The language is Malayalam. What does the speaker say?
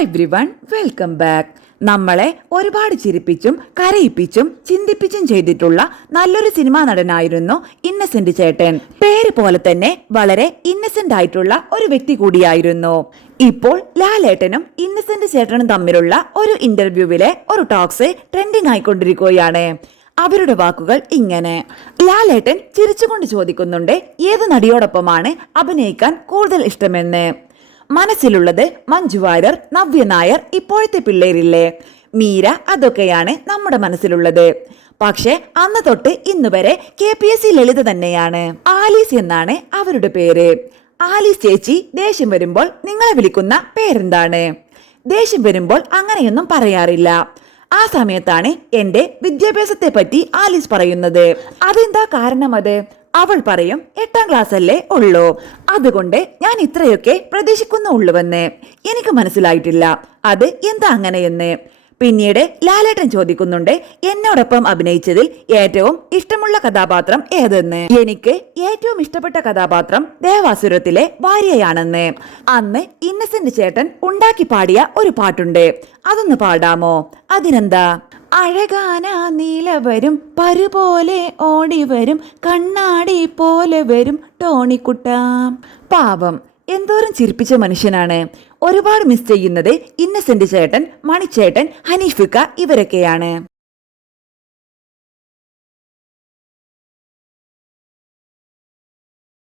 Hi everyone, welcome back. നമ്മളെ ഒരുപാട് ചിരിപ്പിച്ചും കരയിപ്പിച്ചും ചിന്തിപ്പിച്ചും ചെയ്തിട്ടുള്ള നല്ലൊരു സിനിമാ നടനായിരുന്നു ഇന്നസെന്റ് ചേട്ടൻ. പേര് പോലെ തന്നെ വളരെ ഇന്നസെന്റ് ആയിട്ടുള്ള ഒരു വ്യക്തി കൂടിയായിരുന്നു. ഇപ്പോൾ ലാലേട്ടനും ഇന്നസെന്റ് ചേട്ടനും തമ്മിലുള്ള ഒരു ഇന്റർവ്യൂവിലെ ഒരു ടോക്സ് ട്രെൻഡിങ് ആയിക്കൊണ്ടിരിക്കുകയാണ്. അവരുടെ വാക്കുകൾ ഇങ്ങനെ: ലാലേട്ടൻ ചിരിച്ചുകൊണ്ട് ചോദിക്കുന്നുണ്ട് ഏത് നടിയോടൊപ്പമാണ് അഭിനയിക്കാൻ കൂടുതൽ ഇഷ്ടമെന്ന്. മനസ്സിലുള്ളത് മഞ്ജു വാര്യർ, നവ്യ നായർ, ഇപ്പോഴത്തെ പിള്ളേരില്ലേ, മീര, അതൊക്കെയാണ് നമ്മുടെ മനസ്സിലുള്ളത്. പക്ഷെ അന്ന് തൊട്ട് ഇന്നുവരെ KPSC ലളിത തന്നെയാണ്. ആലീസ് എന്നാണ് അവരുടെ പേര്. ആലീസ് ചേച്ചി, ദേഷ്യം വരുമ്പോൾ നിങ്ങളെ വിളിക്കുന്ന പേരെന്താണ്? ദേഷ്യം വരുമ്പോൾ അങ്ങനെയൊന്നും പറയാറില്ല. ആ സമയത്താണ് എന്റെ വിദ്യാഭ്യാസത്തെ പറ്റി ആലീസ് പറയുന്നത്. അതെന്താ കാരണം? അത് അവൾ പറയും 8ാം ക്ലാസ് അല്ലേ ഉള്ളൂ, അതുകൊണ്ട് ഞാൻ ഇത്രയൊക്കെ പ്രതീക്ഷിക്കുന്നുള്ളൂവെന്ന്. എനിക്ക് മനസ്സിലായിട്ടില്ല അത് എന്താ അങ്ങനെയെന്ന്. പിന്നീട് ലാലേട്ടൻ ചോദിക്കുന്നുണ്ട് എന്നോടൊപ്പം അഭിനയിച്ചതിൽ ഏറ്റവും ഇഷ്ടമുള്ള കഥാപാത്രം ഏതെന്ന്. എനിക്ക് ഏറ്റവും ഇഷ്ടപ്പെട്ട കഥാപാത്രം ദേവാസുരത്തിലെ ഭാര്യയാണെന്ന്. അന്ന് ഇന്നസെന്റ് ചേട്ടൻ ഉണ്ടാക്കി പാടിയ ഒരു പാട്ടുണ്ട്, അതൊന്ന് പാടാമോ? അതിനെന്താ? അഴകാന നീലവരും പരുപോലെ ഓടിവരും കണ്ണാടി പോലെ വരും ടോണിക്കുട്ട. പാവം, എന്തോരം ചിരിപ്പിച്ച മനുഷ്യനാണ്. ഒരുപാട് മിസ് ചെയ്യുന്നത് ഇന്നസെന്റ് ചേട്ടൻ, മണിച്ചേട്ടൻ, ഹനീഫിക്ക ഇവരൊക്കെയാണ്.